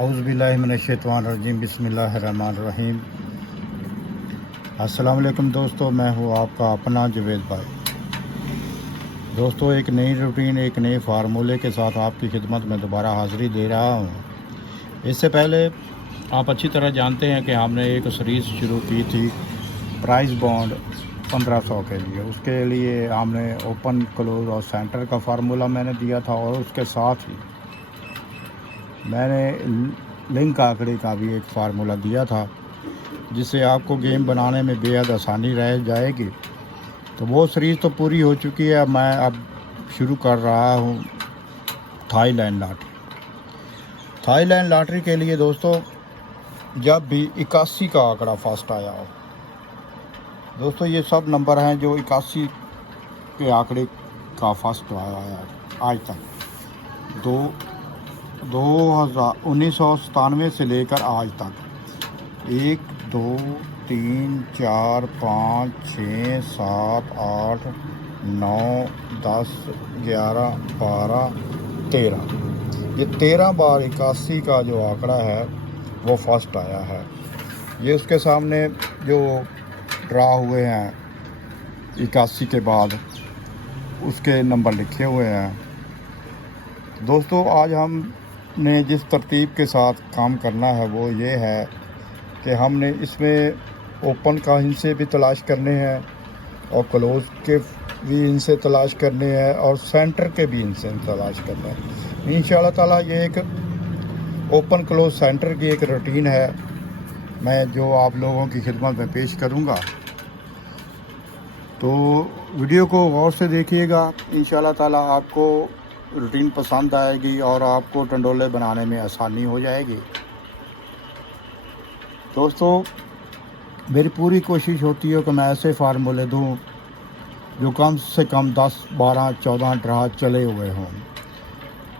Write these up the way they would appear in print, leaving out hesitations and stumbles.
औज़ुबिल्लाहिमिनश्शैतानिर्रजीम बिस्मिल्लाहिर्रहमानिर्रहीम। अस्सलाम वालेकुम दोस्तों, मैं हूँ आपका अपना जवेद भाई। दोस्तों, एक नई रूटीन, एक नए फार्मूले के साथ आपकी खिदमत में दोबारा हाज़िरी दे रहा हूँ। इससे पहले आप अच्छी तरह जानते हैं कि हमने एक सीरीज़ शुरू की थी प्राइस बॉन्ड 1500 के लिए। उसके लिए हमने ओपन, क्लोज़ और सेंटर का फार्मूला मैंने दिया था, और उसके साथ ही मैंने लिंक आंकड़े का भी एक फार्मूला दिया था, जिससे आपको गेम बनाने में बेहद आसानी रह जाएगी। तो वो सीरीज़ तो पूरी हो चुकी है। मैं अब शुरू कर रहा हूँ थाईलैंड लॉटरी। थाईलैंड लॉटरी के लिए दोस्तों, जब भी 81 का आंकड़ा फर्स्ट आया हो, दोस्तों ये सब नंबर हैं जो 81 के आंकड़े का फर्स्ट आया है आज तक। 1997 से लेकर आज तक 1 2 3 4 5 6 7 8 9 10 11 12 13, ये 13 बार 81 का जो आंकड़ा है वो फर्स्ट आया है। ये उसके सामने जो ड्रा हुए हैं 81 के बाद, उसके नंबर लिखे हुए हैं। दोस्तों, आज हमने जिस तरतीब के साथ काम करना है वो ये है कि हमने इसमें ओपन का हिस्से भी तलाश करने हैं, और क्लोज़ के भी हिस्से तलाश करने हैं, और सेंटर के भी हिस्से तलाश करने हैं। इंशाअल्लाह ताला ये एक ओपन क्लोज़ सेंटर की एक रूटीन है, मैं जो आप लोगों की खिदमत में पेश करूँगा। तो वीडियो को गौर से देखिएगा, इंशाअल्लाह ताला आपको रूटीन पसंद आएगी और आपको टंडोले बनाने में आसानी हो जाएगी। दोस्तों, मेरी पूरी कोशिश होती है कि मैं ऐसे फार्मूले दूं जो कम से कम 10 12 14 ड्रा चले हुए हों।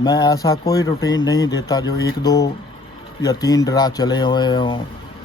मैं ऐसा कोई रूटीन नहीं देता जो 1 2 या 3 ड्रा चले हुए हों।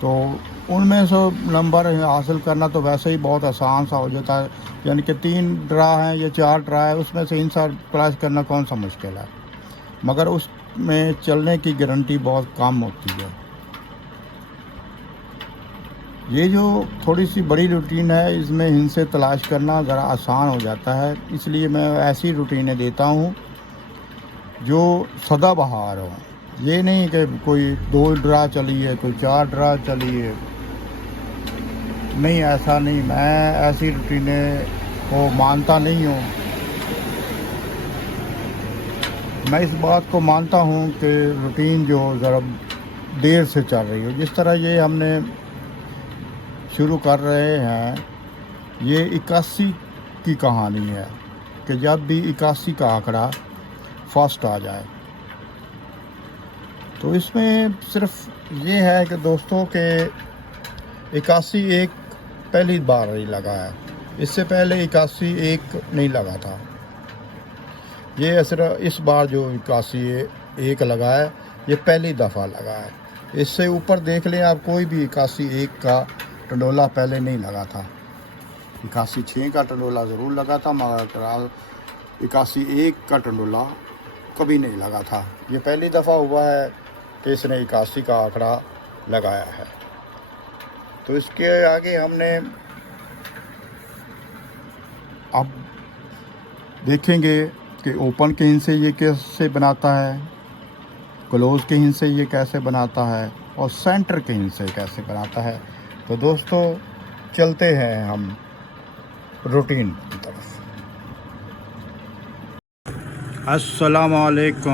तो उनमें से नंबर हासिल करना तो वैसे ही बहुत आसान सा हो जाता है। यानी कि 3 ड्रा हैं या 4 ड्रा है, उसमें से इंसार तलाश करना कौन सा मुश्किल है, मगर उसमें चलने की गारंटी बहुत कम होती है। ये जो थोड़ी सी बड़ी रूटीन है, इसमें हिस्से तलाश करना ज़रा आसान हो जाता है, इसलिए मैं ऐसी रूटीनें देता हूँ जो सदाबहार हो। ये नहीं कि कोई 2 ड्रा चली है, कोई 4 ड्रा चली है, नहीं, ऐसा नहीं। मैं ऐसी रूटीनें को मानता नहीं हूँ। मैं इस बात को मानता हूँ कि रूटीन जो ज़रा देर से चल रही हो, जिस तरह ये हमने शुरू कर रहे हैं, ये 81 की कहानी है कि जब भी 81 का आंकड़ा फर्स्ट आ जाए। तो इसमें सिर्फ ये है कि दोस्तों के 81 एक पहली बार नहीं लगा है, इससे पहले 81 एक नहीं लगा था। ये सिर्फ इस बार जो 81 एक लगा है, ये पहली दफ़ा लगा है। इससे ऊपर देख लें आप, कोई भी 81 एक का टंडोला पहले नहीं लगा था। 81 6 का टंडोला ज़रूर लगा था, मगर 81 एक का टंडोला कभी नहीं लगा था। ये पहली दफ़ा हुआ है कि इसने 81 का आंकड़ा लगाया है। तो इसके आगे हमने अब देखेंगे कि ओपन के हिस्से ये कैसे बनाता है, क्लोज़ के हिस्से ये कैसे बनाता है, और सेंटर के हिस्से कैसे बनाता है। तो दोस्तों, चलते हैं हम रूटीन की तरफ। अस्सलाम वालेकुम,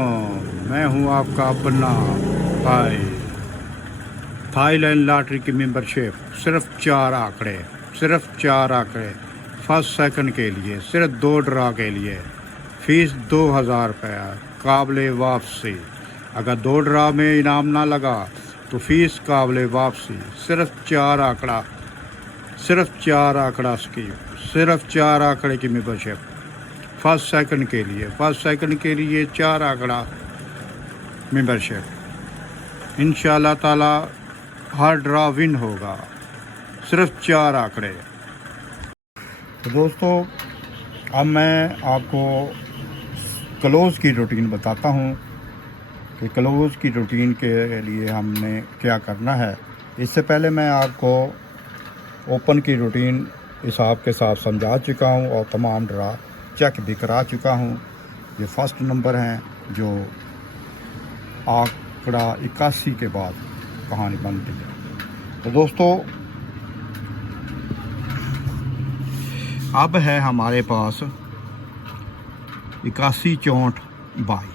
मैं हूँ आपका अपना भाई। थाईलैंड लॉटरी की मेंबरशिप सिर्फ 4 आंकड़े, सिर्फ 4 आंकड़े फर्स्ट सेकंड के लिए, सिर्फ 2 ड्रा के लिए। फ़ीस 2000 रुपया, काबिल वापसी। अगर 2 ड्रा में इनाम ना लगा तो फ़ीस काबिल वापसी। सिर्फ 4 आंकड़ा, सिर्फ 4 आंकड़ा स्कीम, सिर्फ 4 आंकड़े की मेंबरशिप फर्स्ट सेकंड के लिए। फर्स्ट सेकंड के लिए 4 आंकड़ा मेंबरशिप। इंशाअल्लाह ताला हर ड्रा विन होगा, सिर्फ 4 आंकड़े। तो दोस्तों, अब मैं आपको क्लोज़ की रूटीन बताता हूँ कि क्लोज़ की रूटीन के लिए हमने क्या करना है। इससे पहले मैं आपको ओपन की रूटीन हिसाब के साथ समझा चुका हूँ और तमाम ड्रा चेक भी करा चुका हूँ। ये फर्स्ट नंबर हैं जो आंकड़ा 81 के बाद कहानी बनती है। तो दोस्तों अब है हमारे पास 81 64 22।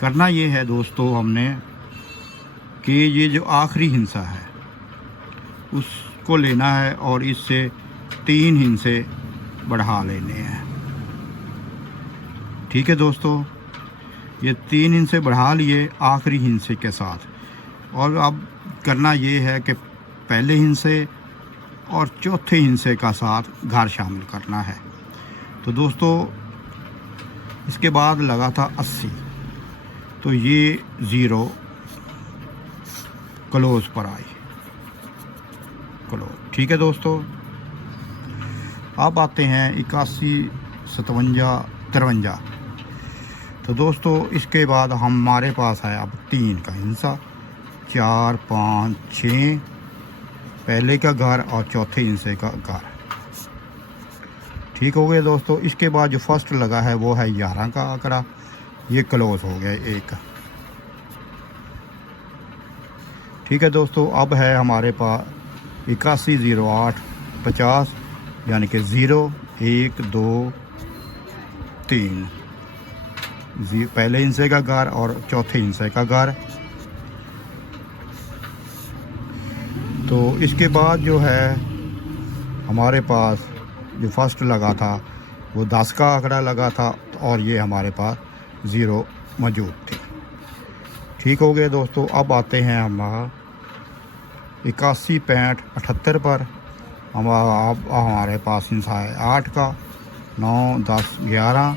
करना ये है दोस्तों हमने कि ये जो आखिरी हिस्सा है उसको लेना है और इससे 3 हिस्से बढ़ा लेने हैं। ठीक है दोस्तों, ये 3 हिस्से बढ़ा लिए आखिरी हिस्से के साथ। और अब करना ये है कि पहले हिस्से और चौथे हिस्से का साथ घर शामिल करना है। तो दोस्तों इसके बाद लगा था 80, तो ये 0 क्लोज पर आई, क्लोज। ठीक है दोस्तों, अब आते हैं 81 57 53। तो दोस्तों इसके बाद हमारे पास है अब 3 का हिस्सा, 4 5 6 पहले का घर और चौथे हिस्से का घर। ठीक हो गया दोस्तों। इसके बाद जो फर्स्ट लगा है वो है 11 का आंकड़ा, ये क्लोज हो गया 1। ठीक है दोस्तों, अब है हमारे पास 81 08 50, यानी कि 0 1 2 3 पहले हिस्से का घर और चौथे हिस्से का घर। तो इसके बाद जो है हमारे पास जो फर्स्ट लगा था वो 10 का आंकड़ा लगा था और ये हमारे पास 0 मौजूद थी। ठीक हो गया दोस्तों। अब आते हैं हमारा 81 65 78 पर। हमारे पास हिस्सा है 8 का, 9 10 11,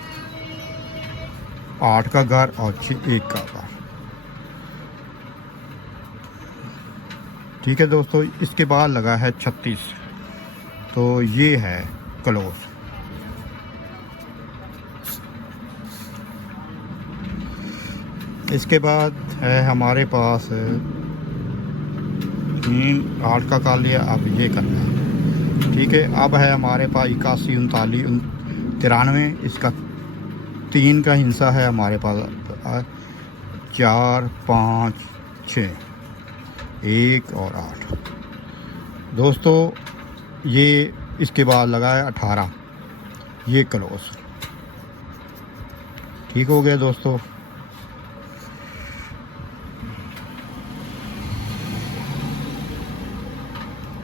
8 का घर और 1 का घर। ठीक है दोस्तों, इसके बाद लगा है 36, तो ये है क्लोज। इसके बाद है हमारे पास 8 का कर लिया, अब ये करना है। ठीक है, अब है हमारे पास 81 39 93, इसका 3 का हिस्सा है हमारे पास 4 5 6 1 और 8। दोस्तों ये इसके बाद लगा है 18, ये क्लोज। ठीक हो गया दोस्तों।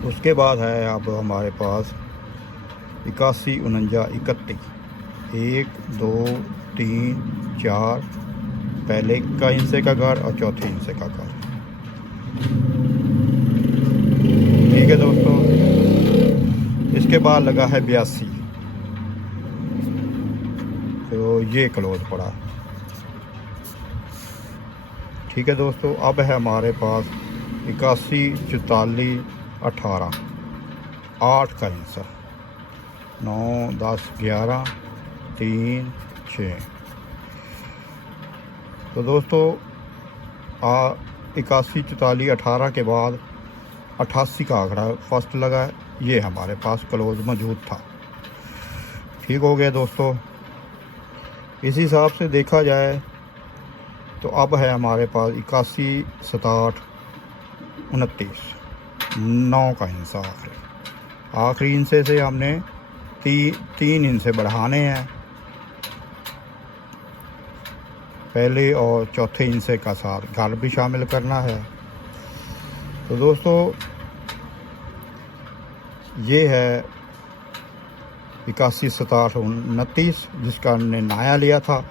उसके बाद है अब हमारे पास 81 49 31, 1 2 3 4 पहले का हिस्से का घर और चौथे हिस्से का घर। ठीक है दोस्तों, इसके बाद लगा है 82, तो ये क्लोज पड़ा। ठीक है दोस्तों, अब है हमारे पास 81 44 18, 8 का हिस्सा, 9 10 11 3 6। तो दोस्तों 81 44 18 के बाद 88 का आंकड़ा फर्स्ट लगा है, ये हमारे पास क्लोज मौजूद था। ठीक हो गया दोस्तों। इस हिसाब से देखा जाए तो अब है हमारे पास 81 67 29, 9 का हिस्सा आखिरी हिस्से से हमने 3 हिस्से बढ़ाने हैं, पहले और चौथे हिस्से का साथ घर भी शामिल करना है। तो दोस्तों ये है 81 67 29, जिसका हमने नया लिया था,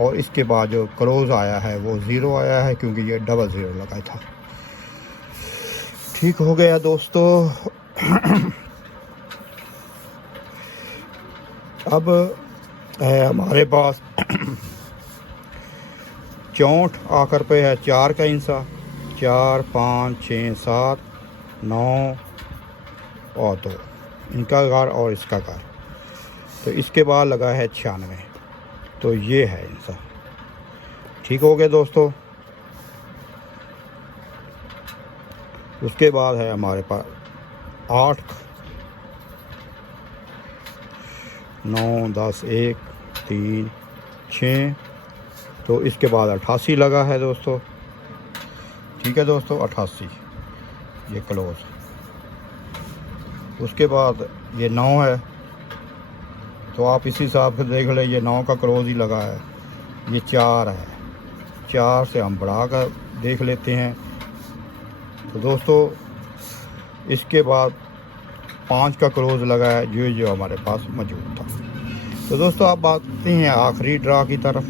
और इसके बाद जो क्लोज आया है वो 0 आया है, क्योंकि ये डबल 0 लगा था। ठीक हो गया दोस्तों। अब है हमारे पास 64 आखिर पे है 4 का हिस्सा, 4 5 6 7 9 और 2, इनका घर और इसका घर। तो इसके बाद लगा है 96, तो ये है हिस्सा। ठीक हो गया दोस्तों। उसके बाद है हमारे पास 8, 9, 10, 1, 3, 6, तो इसके बाद 88 लगा है दोस्तों। ठीक है दोस्तों, 88 ये क्लोज। उसके बाद ये 9 है, तो आप इसी हिसाब से देख लें, ये 9 का क्लोज ही लगा है। ये 4 है, 4 से हम बढ़ा कर देख लेते हैं। तो दोस्तों इसके बाद 5 का क्लोज लगा है, जो हमारे पास मौजूद था। तो दोस्तों अब आते हैं आखिरी ड्रा की तरफ।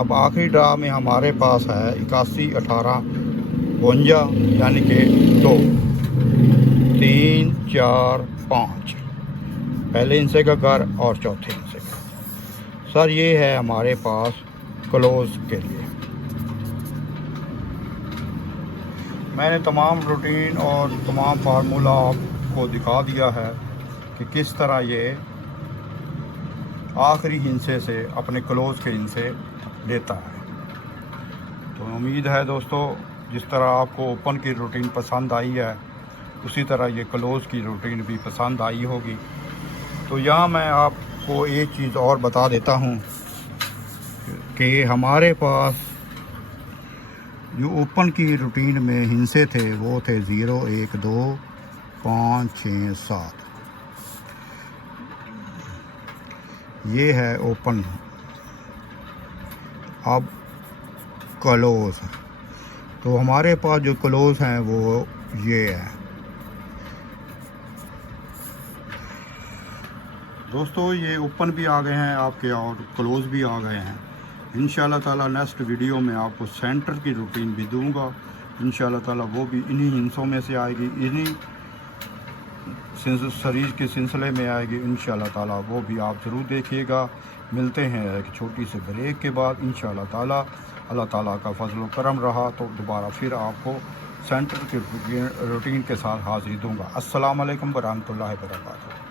अब आखिरी ड्रा में हमारे पास है 81, 18, 52, यानी कि 2, 3, 4, 5, पहले हिस्से का घर और चौथे हिस्से का। सर ये है हमारे पास क्लोज के लिए। मैंने तमाम रूटीन और तमाम फार्मूला आपको दिखा दिया है कि किस तरह ये आखिरी हिस्से से अपने क्लोज के हिस्से लेता है। तो उम्मीद है दोस्तों जिस तरह आपको ओपन की रूटीन पसंद आई है, उसी तरह ये क्लोज की रूटीन भी पसंद आई होगी। तो यहाँ मैं आपको एक चीज़ और बता देता हूँ कि हमारे पास जो ओपन की रूटीन में हिस्से थे वो थे 0, 1, 2, 5, 6, 7। ये है ओपन। अब क्लोज, तो हमारे पास जो क्लोज हैं वो ये है दोस्तों। ये ओपन भी आ गए हैं आपके और क्लोज भी आ गए हैं। इंशाल्लाह ताला नेक्स्ट वीडियो में आपको सेंटर की रूटीन भी दूंगा। इंशाल्लाह ताला वो भी इन्हीं हिस्सों में से आएगी, इन्हीं सीरीज़ के सिलसिले में आएगी। इंशाल्लाह ताला वो भी आप ज़रूर देखिएगा। मिलते हैं एक छोटी सी ब्रेक के बाद। इंशाल्लाह ताला अल्लाह ताला का फजल व करम रहा तो दोबारा फिर आपको सेंटर के रूटीन के साथ हाज़िरी दूँगा। अस्सलाम वालेकुम व रहमतुल्लाहि व बरकातहू।